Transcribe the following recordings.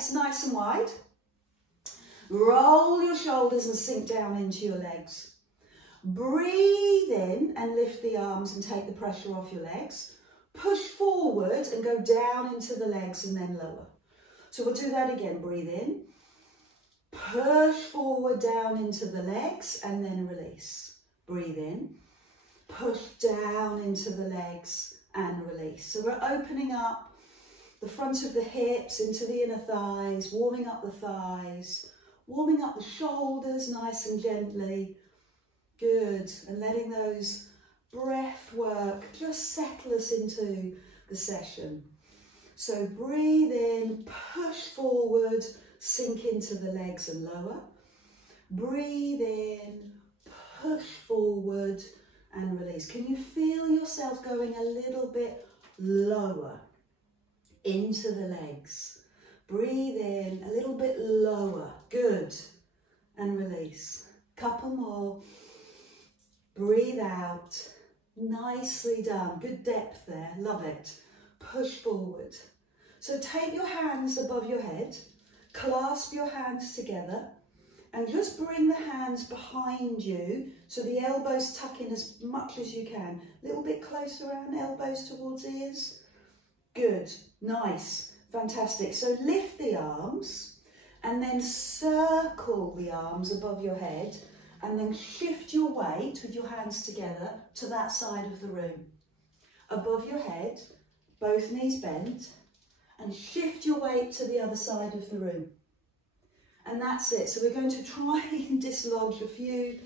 legs nice and wide. Roll your shoulders and sink down into your legs. Breathe in and lift the arms and take the pressure off your legs. Push forward and go down into the legs and then lower. So we'll do that again. Breathe in. Push forward down into the legs and then release. Breathe in. Push down into the legs and release. So we're opening up the front of the hips into the inner thighs, warming up the thighs, warming up the shoulders nice and gently. Good. And letting those breath work just settle us into the session. So breathe in, push forward, sink into the legs and lower. Breathe in, push forward and release. Can you feel yourself going a little bit lower into the legs? Breathe in, a little bit lower. Good. And release. Couple more. Breathe out. Nicely done. Good depth there. Love it. Push forward. So take your hands above your head. Clasp your hands together. And just bring the hands behind you so the elbows tuck in as much as you can. A little bit closer around, elbows towards ears. Good. Nice. Fantastic. So lift the arms and then circle the arms above your head and then shift your weight with your hands together to that side of the room. Above your head, both knees bent, and shift your weight to the other side of the room. And that's it. So we're going to try and dislodge a few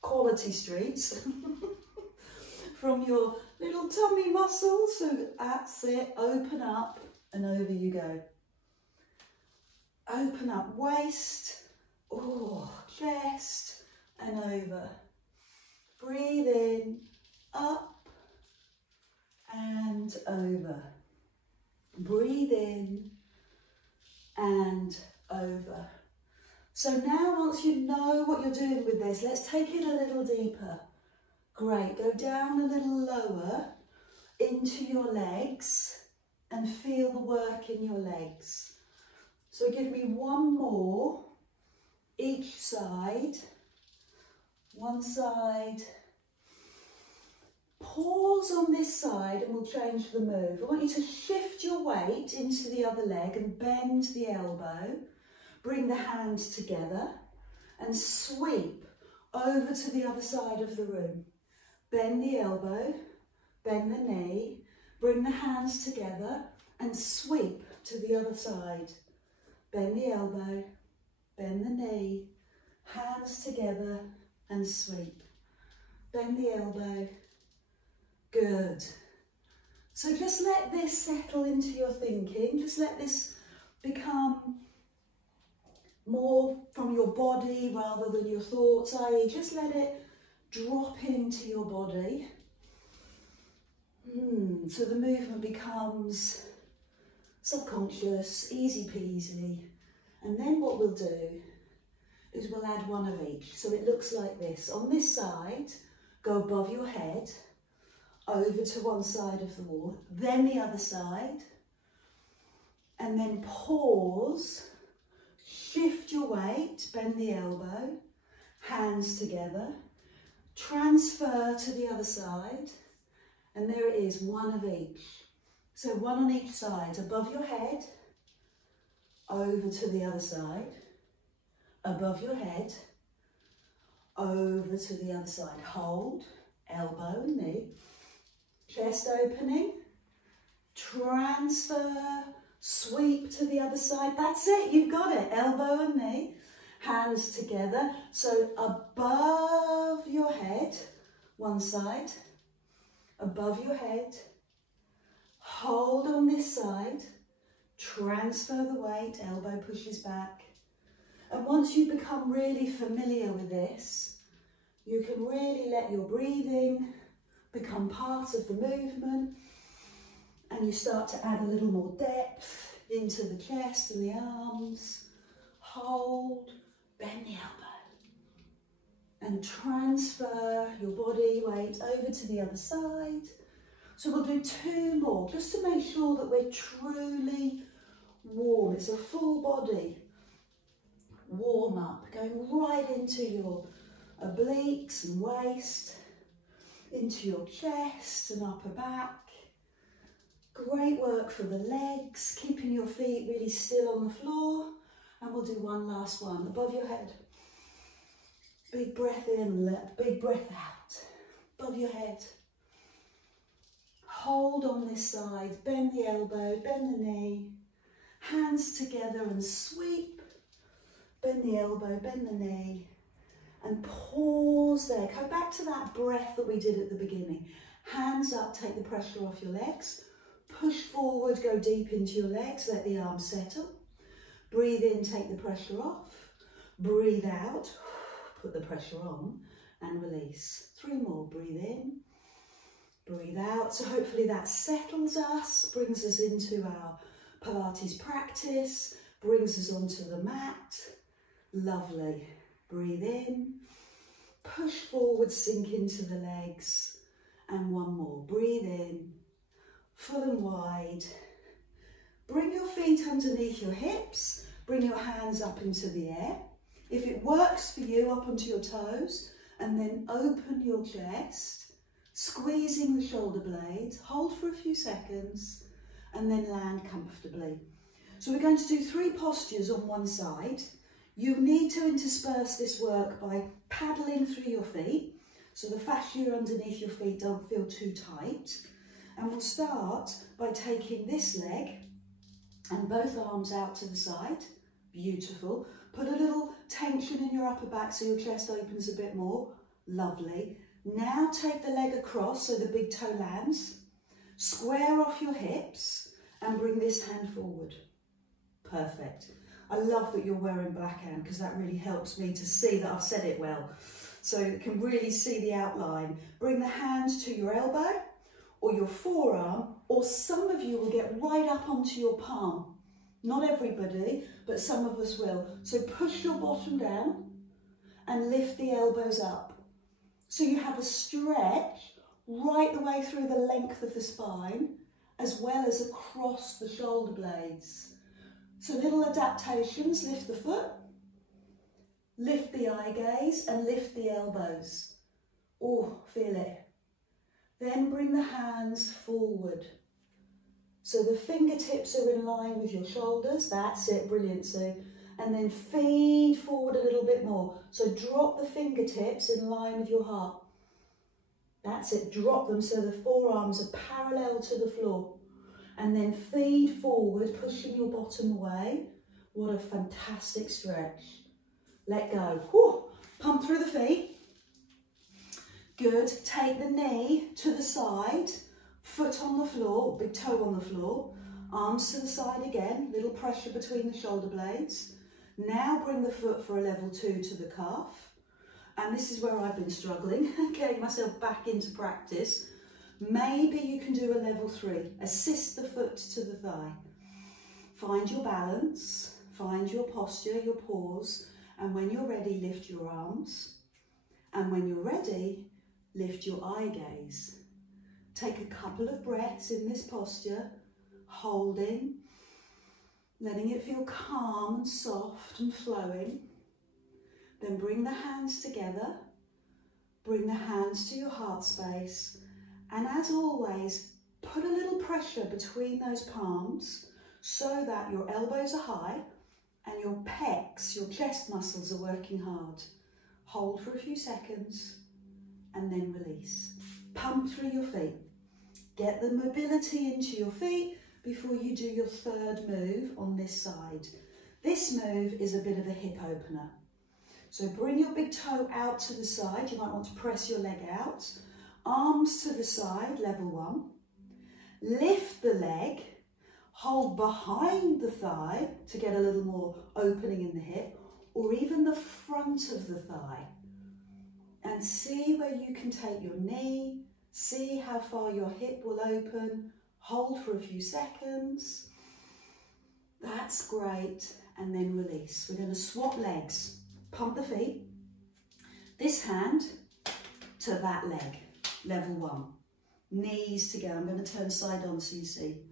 quality streaks from your little tummy muscles. So that's it. Open up and over you go. Open up waist, chest and over. Breathe in, up and over. Breathe in and over. So now once you know what you're doing with this, let's take it a little deeper. Great, go down a little lower into your legs and feel the work in your legs. So give me one more, each side, one side. Pause on this side and we'll change the move. I want you to shift your weight into the other leg and bend the elbow. Bring the hands together and sweep over to the other side of the room. Bend the elbow, bend the knee, bring the hands together and sweep to the other side. Bend the elbow, bend the knee, hands together and sweep. Bend the elbow. Good. So just let this settle into your thinking. Just let this become more from your body rather than your thoughts, i.e. just let it drop into your body. So the movement becomes subconscious, easy peasy. And then what we'll do is we'll add one of each. So it looks like this. On this side, go above your head, over to one side of the wall, then the other side, and then pause. Shift your weight, bend the elbow, hands together, transfer to the other side, and there it is, one of each. So one on each side, above your head, over to the other side, above your head, over to the other side. Hold, elbow and knee, chest opening, transfer, sweep to the other side. That's it, you've got it. Elbow and knee, hands together. So above your head, one side, above your head, hold on this side, transfer the weight, elbow pushes back. And once you become really familiar with this, you can really let your breathing become part of the movement. And you start to add a little more depth into the chest and the arms. Hold, bend the elbow. And transfer your body weight over to the other side. So we'll do two more, just to make sure that we're truly warm. It's a full body warm up, going right into your obliques and waist, into your chest and upper back. Great work for the legs, keeping your feet really still on the floor. And we'll do one last one, above your head. Big breath in, big breath out, above your head. Hold on this side, bend the elbow, bend the knee, hands together and sweep. Bend the elbow, bend the knee, and pause there. Go back to that breath that we did at the beginning. Hands up, take the pressure off your legs. Push forward, go deep into your legs, let the arms settle. Breathe in, take the pressure off. Breathe out, put the pressure on, and release. 3 more, breathe in, breathe out. So hopefully that settles us, brings us into our Pilates practice, brings us onto the mat. Lovely. Breathe in, push forward, sink into the legs, and 1 more. Breathe in, full and wide. Bring your feet underneath your hips, bring your hands up into the air. If it works for you, up onto your toes, and then open your chest, squeezing the shoulder blades, hold for a few seconds, and then land comfortably. So we're going to do 3 postures on one side. You need to intersperse this work by paddling through your feet, so the fascia underneath your feet don't feel too tight. And we'll start by taking this leg and both arms out to the side. Beautiful. Put a little tension in your upper back so your chest opens a bit more. Lovely. Now take the leg across so the big toe lands. Square off your hips and bring this hand forward. Perfect. I love that you're wearing black hand because that really helps me to see that I've said it well. So you can really see the outline. Bring the hands to your elbow or your forearm, or some of you will get right up onto your palm. Not everybody, but some of us will. So push your bottom down and lift the elbows up. So you have a stretch right the way through the length of the spine, as well as across the shoulder blades. So little adaptations, lift the foot, lift the eye gaze, and lift the elbows. Oh, feel it. Then bring the hands forward. So the fingertips are in line with your shoulders. That's it, brilliant, Sue. And then feed forward a little bit more. So drop the fingertips in line with your heart. That's it, drop them so the forearms are parallel to the floor. And then feed forward, pushing your bottom away. What a fantastic stretch. Let go. Whew. Pump through the feet. Good. Take the knee to the side, foot on the floor, big toe on the floor. Arms to the side again, little pressure between the shoulder blades. Now bring the foot for a level 2 to the calf. And this is where I've been struggling, getting myself back into practice. Maybe you can do a level 3. Assist the foot to the thigh. Find your balance, find your posture, your pause, and when you're ready, lift your arms. And when you're ready, lift your eye gaze. Take a couple of breaths in this posture, holding, letting it feel calm and soft and flowing. Then bring the hands together, bring the hands to your heart space. And as always, put a little pressure between those palms so that your elbows are high and your pecs, your chest muscles are working hard. Hold for a few seconds and then release. Pump through your feet. Get the mobility into your feet before you do your 3rd move on this side. This move is a bit of a hip opener. So bring your big toe out to the side. You might want to press your leg out. Arms to the side, level 1. Lift the leg, hold behind the thigh to get a little more opening in the hip, or even the front of the thigh. And see where you can take your knee, see how far your hip will open, hold for a few seconds. That's great, and then release. We're going to swap legs, pump the feet, this hand to that leg. Level 1, knees together. I'm going to turn side on so you see.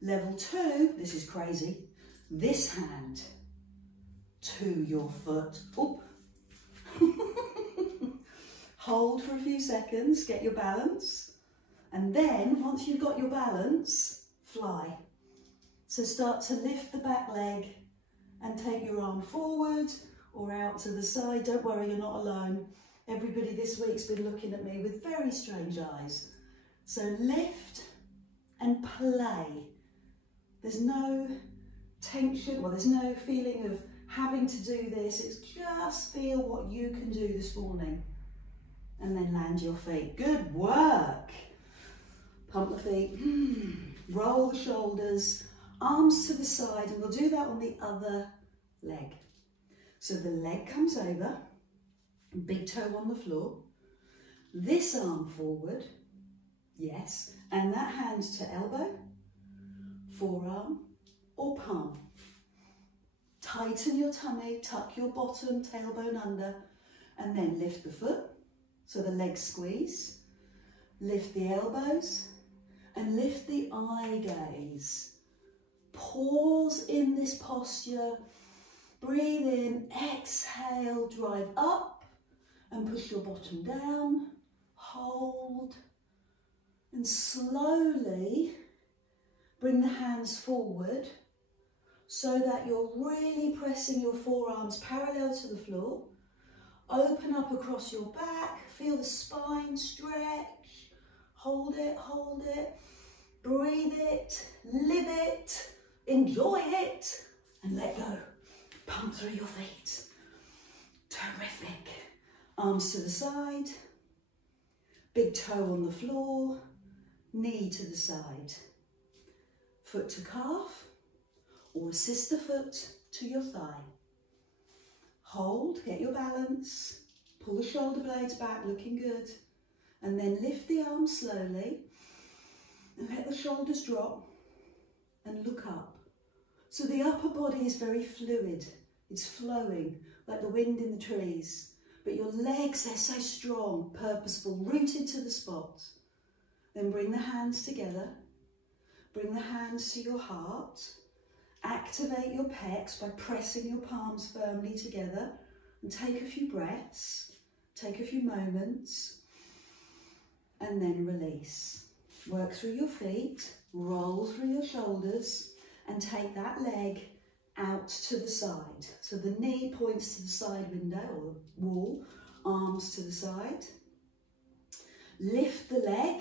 Level 2, this is crazy. this hand to your foot. Oh. Hold for a few seconds, get your balance. And then, once you've got your balance, fly. So start to lift the back leg and take your arm forward or out to the side. Don't worry, you're not alone. Everybody this week's been looking at me with very strange eyes. So lift and play. There's no tension, well, there's no feeling of having to do this. It's just feel what you can do this morning. And then land your feet. Good work. Pump the feet. Roll the shoulders. Arms to the side. And we'll do that on the other leg. So the leg comes over. Big toe on the floor. This arm forward. Yes. And that hand to elbow. Forearm or palm. Tighten your tummy. Tuck your bottom, tailbone under. And then lift the foot. So the legs squeeze, lift the elbows and lift the eye gaze. Pause in this posture, breathe in, exhale, drive up and push your bottom down, hold and slowly bring the hands forward so that you're really pressing your forearms parallel to the floor. Open up across your back, feel the spine stretch, hold it, breathe it, live it, enjoy it, and let go. Pump through your feet. Terrific. Arms to the side, big toe on the floor, knee to the side, foot to calf, or a sister foot to your thigh. Hold, get your balance, pull the shoulder blades back, looking good, and then lift the arms slowly and let the shoulders drop and look up. So the upper body is very fluid, it's flowing like the wind in the trees, but your legs, they're so strong, purposeful, rooted to the spot. Then bring the hands together, bring the hands to your heart. Activate your pecs by pressing your palms firmly together and take a few breaths, take a few moments and then release. Work through your feet, roll through your shoulders and take that leg out to the side. So the knee points to the side window or wall, arms to the side. Lift the leg,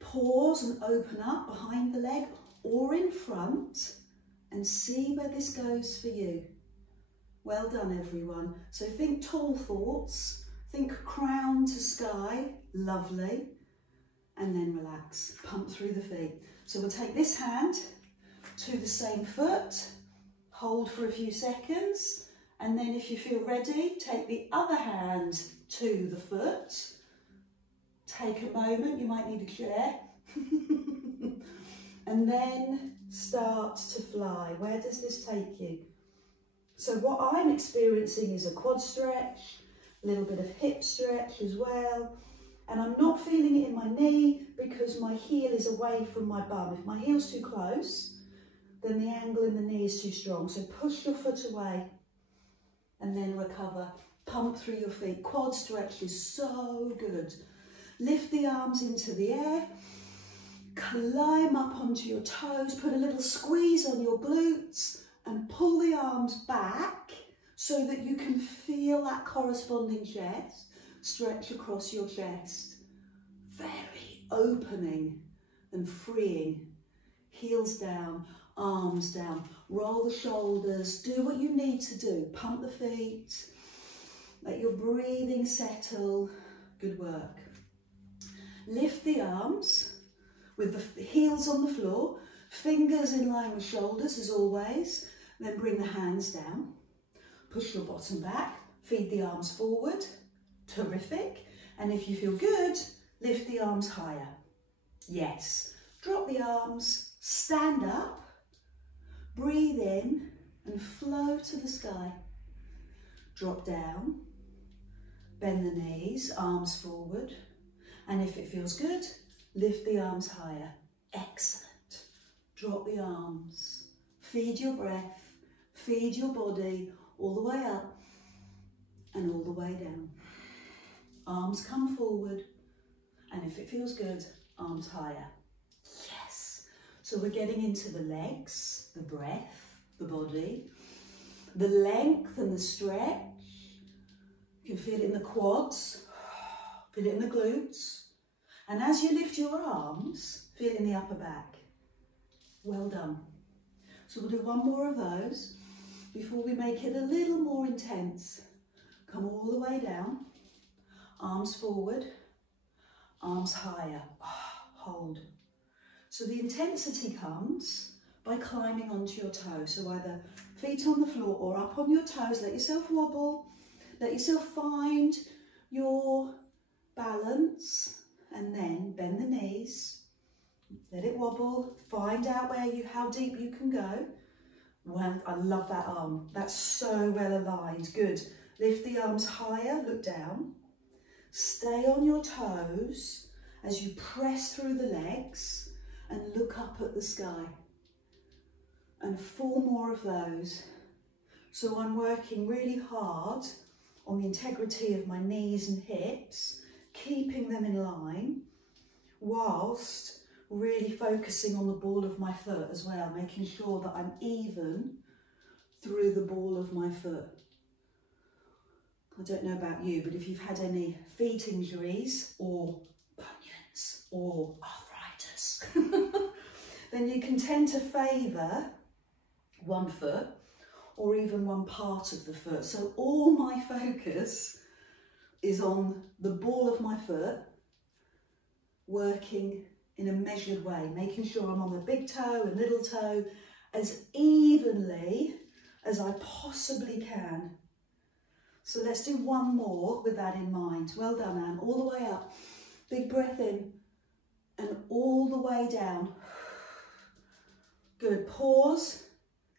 pause and open up behind the leg or in front. And see where this goes for you. Well done, everyone. So think tall thoughts, think crown to sky, lovely, and then relax, pump through the feet. So we'll take this hand to the same foot, hold for a few seconds, and then if you feel ready, take the other hand to the foot. Take a moment, you might need a chair. And then start to fly. Where does this take you? So what I'm experiencing is a quad stretch, a little bit of hip stretch as well. And I'm not feeling it in my knee because my heel is away from my bum. If my heel's too close, then the angle in the knee is too strong. So push your foot away and then recover. Pump through your feet. Quad stretch is so good. Lift the arms into the air. Climb up onto your toes, put a little squeeze on your glutes and pull the arms back so that you can feel that corresponding chest stretch across your chest. Very opening and freeing. Heels down, arms down, roll the shoulders, do what you need to do. Pump the feet, let your breathing settle. Good work. Lift the arms with the heels on the floor, fingers in line with shoulders as always, then bring the hands down, push your bottom back, feed the arms forward, terrific, and if you feel good, lift the arms higher, yes, drop the arms, stand up, breathe in and flow to the sky, drop down, bend the knees, arms forward, and if it feels good, lift the arms higher. Excellent. Drop the arms. Feed your breath, feed your body all the way up and all the way down. Arms come forward, and if it feels good, arms higher. Yes. So we're getting into the legs, the breath, the body, the length and the stretch. You can feel it in the quads, feel it in the glutes. And as you lift your arms, feel it in the upper back. Well done. So we'll do one more of those before we make it a little more intense. Come all the way down, arms forward, arms higher, hold. So the intensity comes by climbing onto your toes. So either feet on the floor or up on your toes, let yourself wobble, let yourself find your balance, and then bend the knees. Let it wobble, find out how deep you can go. Well, I love that arm. That's so well aligned. Good. Lift the arms higher, look down. Stay on your toes as you press through the legs and look up at the sky. And 4 more of those. So I'm working really hard on the integrity of my knees and hips, keeping them in line, whilst really focusing on the ball of my foot as well, making sure that I'm even through the ball of my foot. I don't know about you, but if you've had any feet injuries or bunions or arthritis, then you can tend to favour one foot or even one part of the foot. So all my focus is on the ball of my foot, working in a measured way, making sure I'm on the big toe and little toe as evenly as I possibly can. So let's do one more with that in mind. Well done, Anne. All the way up. Big breath in and all the way down. Good. Pause.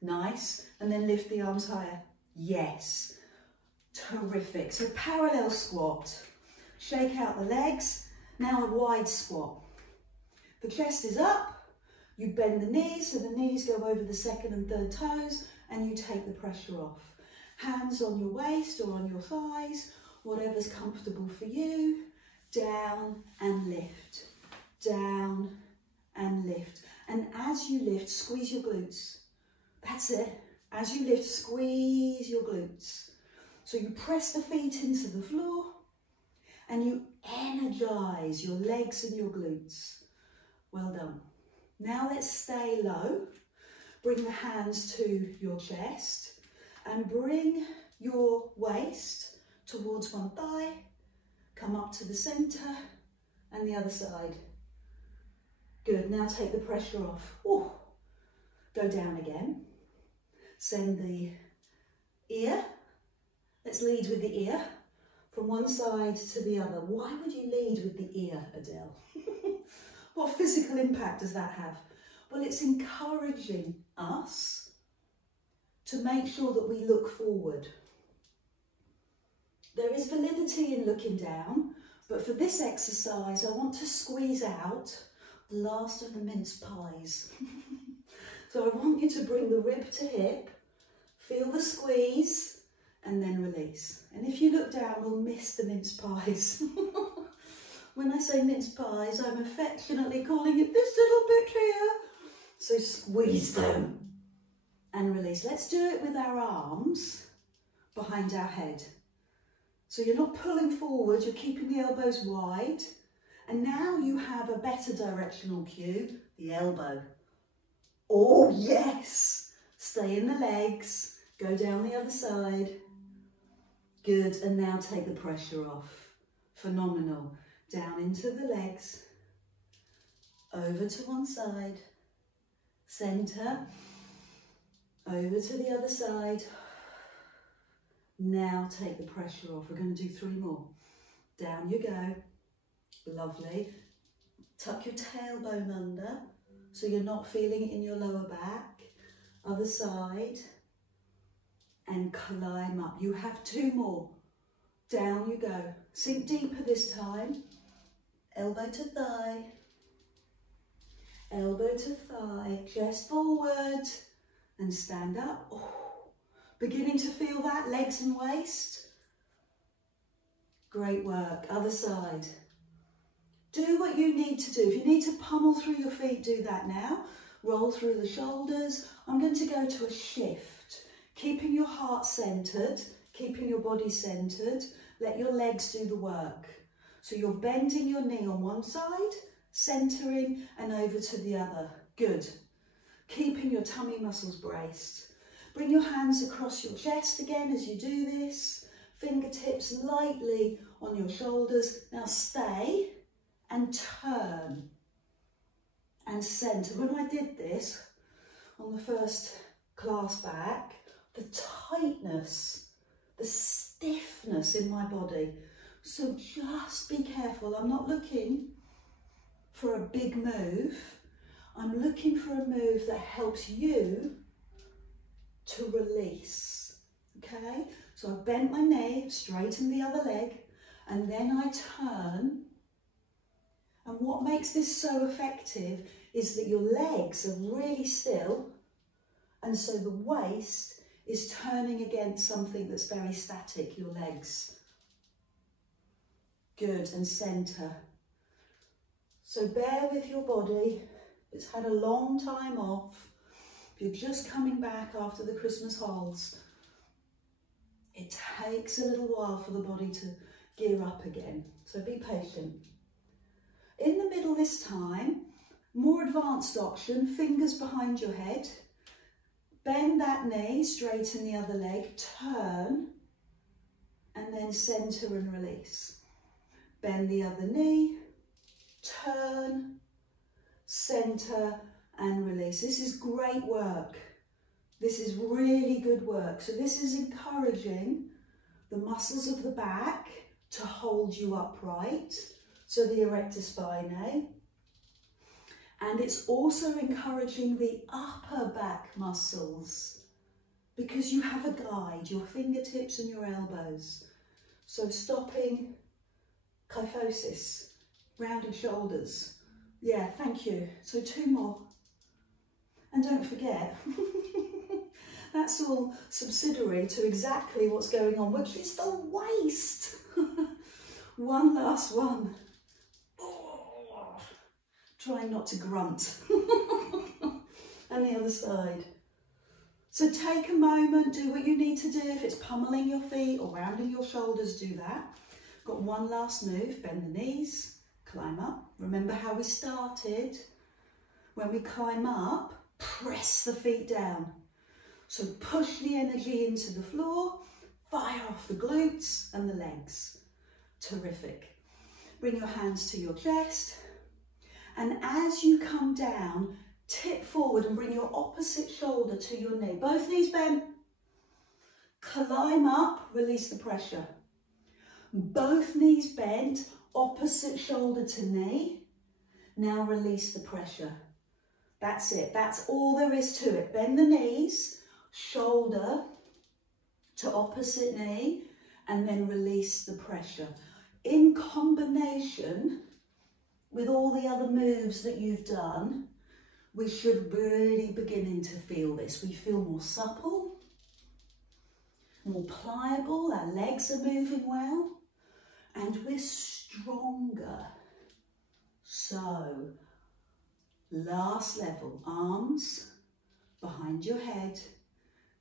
Nice. And then lift the arms higher. Yes. Terrific. So parallel squat. Shake out the legs. Now a wide squat. The chest is up, you bend the knees, so the knees go over the second and third toes, and you take the pressure off. Hands on your waist or on your thighs, whatever's comfortable for you. Down and lift, down and lift. And as you lift, squeeze your glutes. That's it. As you lift, squeeze your glutes. So you press the feet into the floor, and you energize your legs and your glutes. Well done. Now let's stay low. Bring the hands to your chest and bring your waist towards one thigh. Come up to the centre and the other side. Good. Now take the pressure off. Ooh. Go down again. Send the ear. Let's lead with the ear from one side to the other. Why would you lead with the ear, Adele? What physical impact does that have? Well, it's encouraging us to make sure that we look forward. There is validity in looking down, but for this exercise, I want to squeeze out the last of the mince pies. So I want you to bring the rib to hip, feel the squeeze, and then release. And if you look down, we'll miss the mince pies. When I say mince pies, I'm affectionately calling it this little bit here. So squeeze them and release. Let's do it with our arms behind our head. So you're not pulling forward, you're keeping the elbows wide. And now you have a better directional cue, the elbow. Oh yes! Stay in the legs, go down the other side. Good, and now take the pressure off. Phenomenal. Down into the legs, over to one side, centre, over to the other side. Now take the pressure off. We're going to do 3 more. Down you go. Lovely. Tuck your tailbone under so you're not feeling it in your lower back. Other side. And climb up. You have 2 more. Down you go. Sink deeper this time. Elbow to thigh, elbow to thigh, chest forward, and stand up. Oh, beginning to feel that, legs and waist. Great work, other side. Do what you need to do. If you need to pummel through your feet, do that now. Roll through the shoulders. I'm going to go to a shift, keeping your heart centered, keeping your body centered. Let your legs do the work. So you're bending your knee on one side, centering and over to the other. Good. Keeping your tummy muscles braced. Bring your hands across your chest again as you do this. Fingertips lightly on your shoulders. Now stay and turn and center. When I did this on the first class back, the tightness, the stiffness in my body. So just be careful. I'm not looking for a big move. I'm looking for a move that helps you to release. Okay? So I've bent my knee, straightened the other leg, and then I turn. And what makes this so effective is that your legs are really still, and so the waist is turning against something that's very static, your legs. Good, and center. So bear with your body. It's had a long time off. If you're just coming back after the Christmas holidays, it takes a little while for the body to gear up again. So be patient. In the middle this time, more advanced option, fingers behind your head. Bend that knee, straighten the other leg, turn, and then center and release. Bend the other knee, turn, center, and release. This is great work. This is really good work. So this is encouraging the muscles of the back to hold you upright. So the erector spinae. And it's also encouraging the upper back muscles because you have a guide, your fingertips and your elbows. So stopping kyphosis, rounded shoulders. Yeah, thank you. So 2 more. And don't forget, that's all subsidiary to exactly what's going on, which is the waist. One last one. Oh, trying not to grunt. And the other side. So take a moment, do what you need to do. If it's pummeling your feet or rounding your shoulders, do that. Got one last move, bend the knees, climb up. Remember how we started? When we climb up, press the feet down. So push the energy into the floor, fire off the glutes and the legs. Terrific. Bring your hands to your chest. And as you come down, tip forward and bring your opposite shoulder to your knee. Both knees bent. Climb up, release the pressure. Both knees bent, opposite shoulder to knee. Now release the pressure. That's it. That's all there is to it. Bend the knees, shoulder to opposite knee, and then release the pressure. In combination with all the other moves that you've done, we should really beginning to feel this. We feel more supple, more pliable, our legs are moving well, and we're stronger. So, last level, arms behind your head,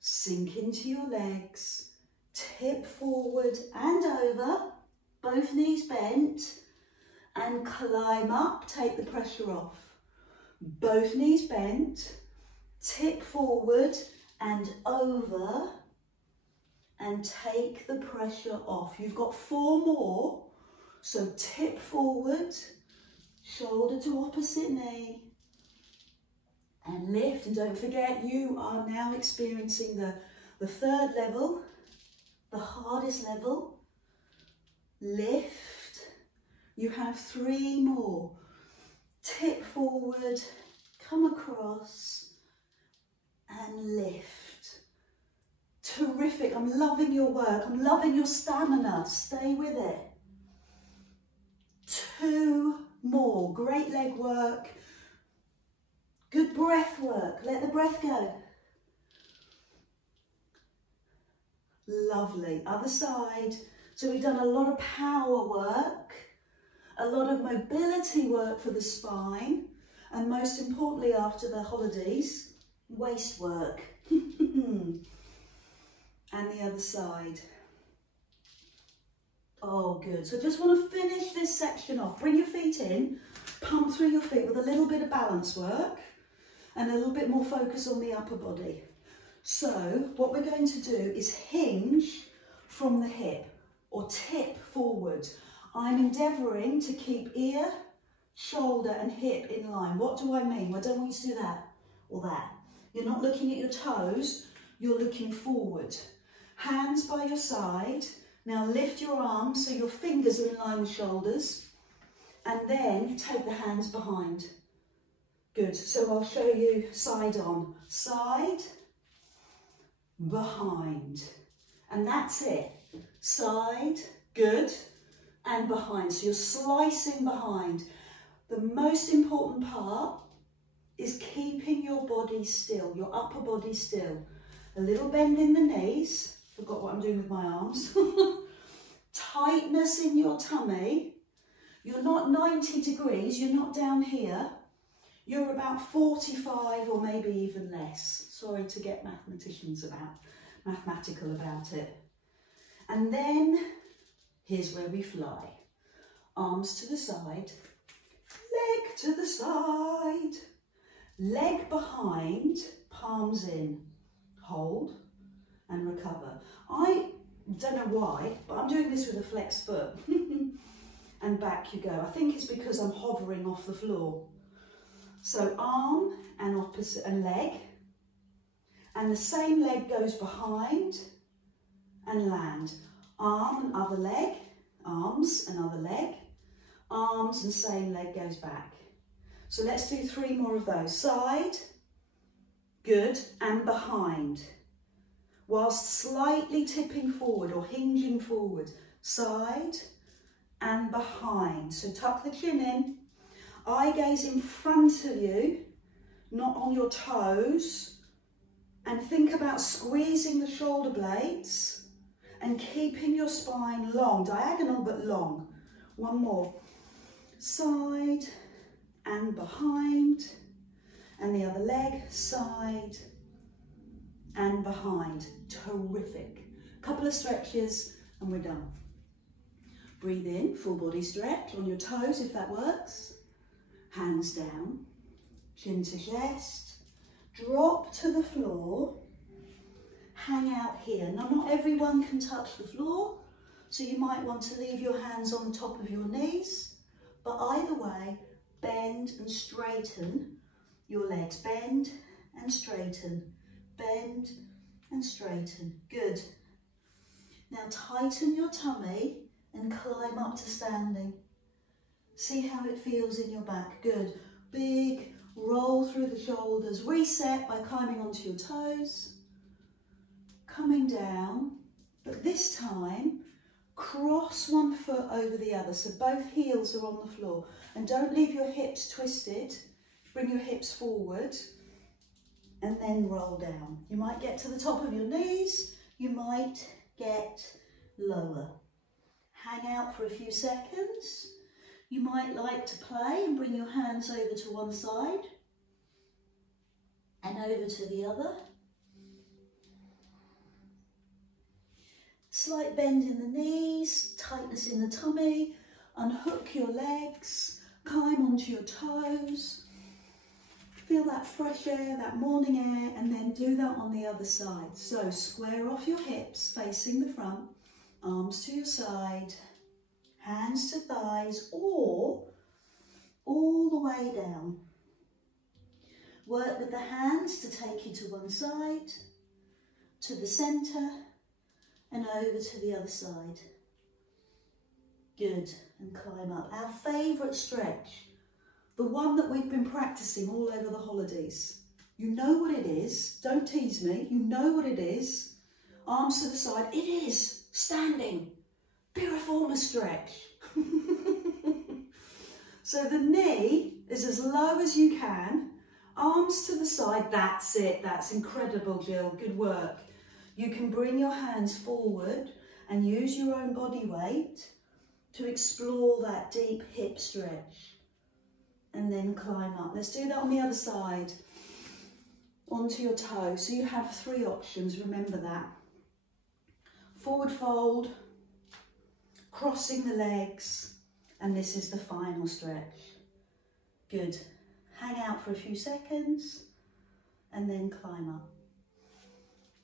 sink into your legs, tip forward and over, both knees bent, and climb up, take the pressure off. Both knees bent, tip forward and over, and take the pressure off. You've got 4 more, so tip forward, shoulder to opposite knee, and lift. And don't forget, you are now experiencing the 3rd level, the hardest level. Lift. You have 3 more. Tip forward, come across, and lift. Terrific. I'm loving your work. I'm loving your stamina. Stay with it. 2 more. Great leg work. Good breath work. Let the breath go. Lovely. Other side. So we've done a lot of power work, a lot of mobility work for the spine, and most importantly after the holidays, waist work. And the other side. Oh, good. So just want to finish this section off. Bring your feet in, pump through your feet with a little bit of balance work and a little bit more focus on the upper body. So what we're going to do is hinge from the hip or tip forward. I'm endeavouring to keep ear, shoulder and hip in line. What do I mean? I don't want you to do that or that. You're not looking at your toes, you're looking forward. Hands by your side. Now lift your arms so your fingers are in line with shoulders, and then take the hands behind. Good, so I'll show you side on. Side, behind. And that's it. Side, good, and behind. So you're slicing behind. The most important part is keeping your body still, your upper body still. A little bend in the knees. Forgot what I'm doing with my arms. Tightness in your tummy. You're not 90 degrees, you're not down here. You're about 45 or maybe even less. Sorry to get mathematical about it. And then, here's where we fly. Arms to the side, leg to the side, leg behind, palms in, hold and recover. I don't know why, but I'm doing this with a flexed foot. And back you go. I think it's because I'm hovering off the floor. So arm and opposite and leg, and the same leg goes behind and land. Arm and other leg, arms and other leg, arms and same leg goes back. So let's do 3 more of those. Side, good, and behind. Whilst slightly tipping forward or hinging forward. Side and behind. So tuck the chin in. Eye gaze in front of you, not on your toes. And think about squeezing the shoulder blades and keeping your spine long, diagonal but long. 1 more. Side and behind. And the other leg, side and behind. Terrific. Couple of stretches and we're done. Breathe in, full body stretch on your toes if that works. Hands down, chin to chest, drop to the floor, hang out here. Now not everyone can touch the floor, so you might want to leave your hands on the top of your knees, but either way, bend and straighten your legs. Bend and straighten, bend and straighten. Good. Now tighten your tummy and climb up to standing. See how it feels in your back. Good. Big roll through the shoulders. Reset by climbing onto your toes. Coming down, but this time cross one foot over the other. So both heels are on the floor. And don't leave your hips twisted. Bring your hips forward and then roll down. You might get to the top of your knees. You might get lower. Hang out for a few seconds. You might like to play and bring your hands over to one side and over to the other. Slight bend in the knees, tightness in the tummy. Unhook your legs, climb onto your toes. Feel that fresh air, that morning air, and then do that on the other side. So square off your hips, facing the front, arms to your side. Hands to thighs or all the way down. Work with the hands to take you to one side, to the centre and over to the other side. Good, and climb up. Our favourite stretch, the one that we've been practising all over the holidays. You know what it is, don't tease me, you know what it is. Arms to the side, it is standing. Piriformis stretch. So the knee is as low as you can, arms to the side, that's it, that's incredible, Jill, good work. You can bring your hands forward and use your own body weight to explore that deep hip stretch and then climb up. Let's do that on the other side. Onto your toes. So you have 3 options, remember that. Forward fold, crossing the legs, and this is the final stretch. Good. Hang out for a few seconds and then climb up.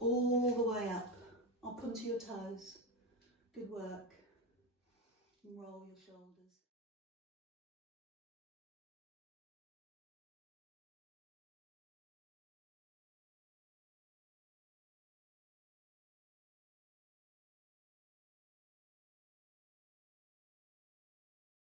All the way up onto your toes. Good work. And roll your shoulders.